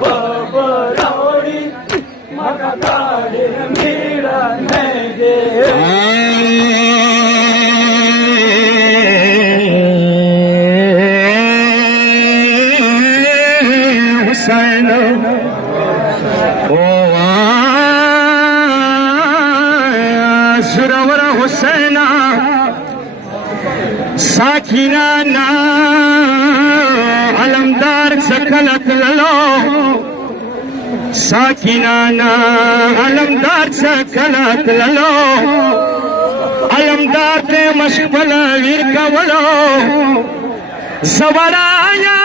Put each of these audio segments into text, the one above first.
बबरावडी म्हाका काडीर मिळा नाही गे हुसैन ओ सुरवर हुसैना साकिना ना अलमदार सकलत लो साकिना ना अलमदार सकलत लो अलमदार ते मशबल वीर कवलो सवराया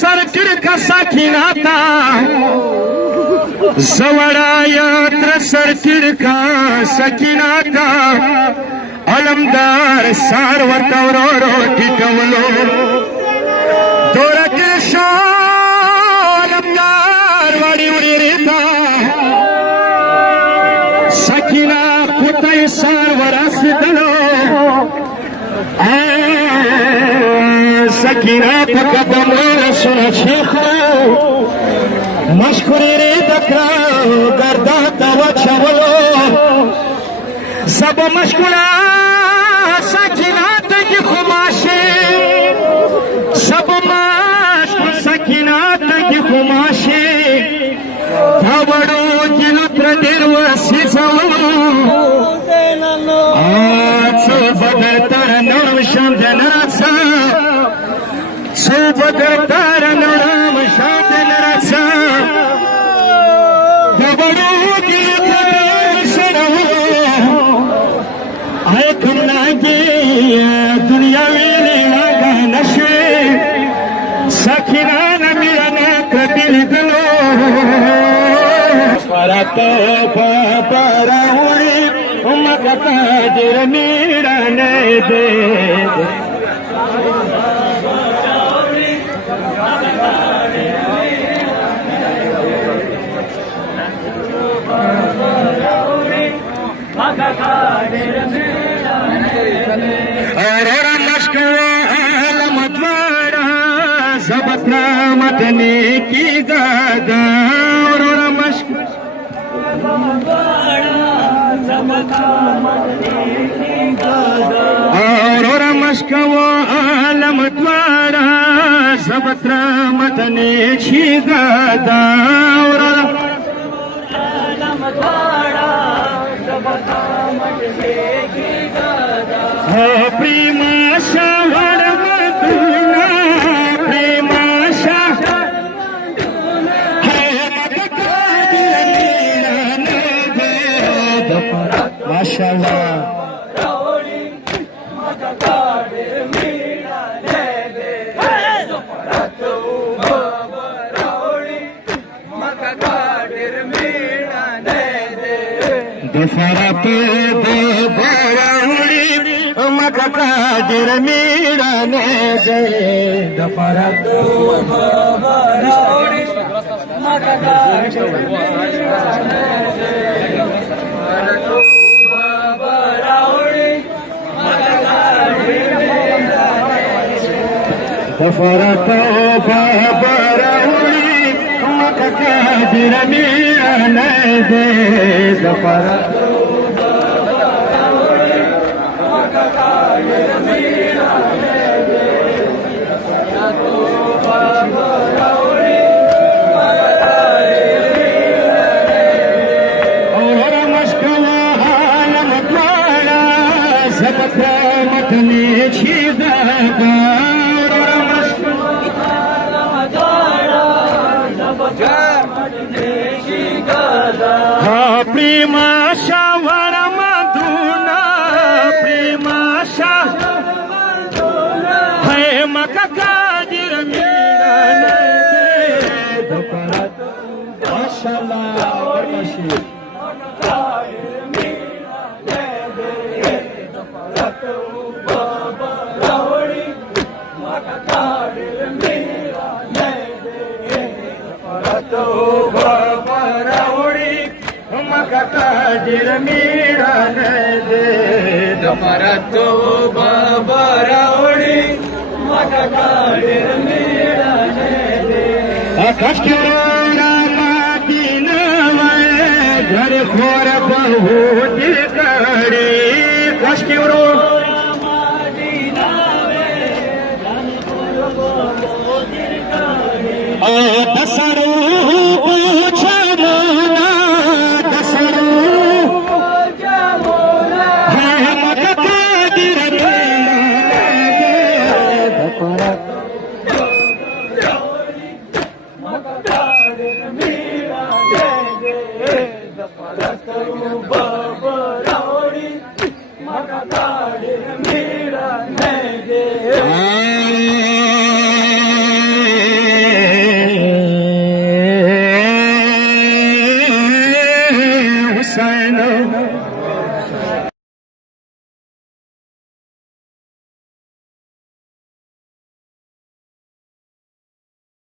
सर चिड़का साकिनाता सवराया सर चिड़का सकिनाता अलमदार सारवतवरो रोटी कवलो दोरकेशो अलमदार वाड़ी उड़ी रेता सकिना पुतई सारवरा सिदलो सकिना तकदम सुन शेखो मशकुरी रे दकरा गर्दा तव छवलो सब मशकुरा सकिना तक खुमाशे सब मशकुर सकिना तक खुमाशे थवड़ो जिलुत्र निर्वसी सवलो आज बदतर नरम शंदनरसा बदतर नरम शंदनरसा थवड़ो जिलुत्र आए कमना के दुनिया में लागा नशे सखीना न मिलना कदिल गलो परत पराउली मका कादिर मिलने दे और मशकुआ अलमद्वारा सबत्रा मतने की गादा और मशकुआ और मशकुआ अलमद्वारा सबत्रा मतने की गादा और प्रेमाशा वरमदुना प्रेमाशा माशाअल्लाह दफरत बराउली मका कादिर मिलने दे दफरत बराउली मका कादिर मिलने दे दफरत बराउली मका कादिर मिलने दे दफरत प्रेमाशा वरमदुना प्रेमाशा है मका कादिर मिलने दे माशाअल्लाह कादिर मिलने दे दफरत बराउली मका कादिर मिलने दे कष्टोरामाती नवय घर खोर बहुत कडे कष्टोरो दसरो छमोना दसरो मक कादिर मेरा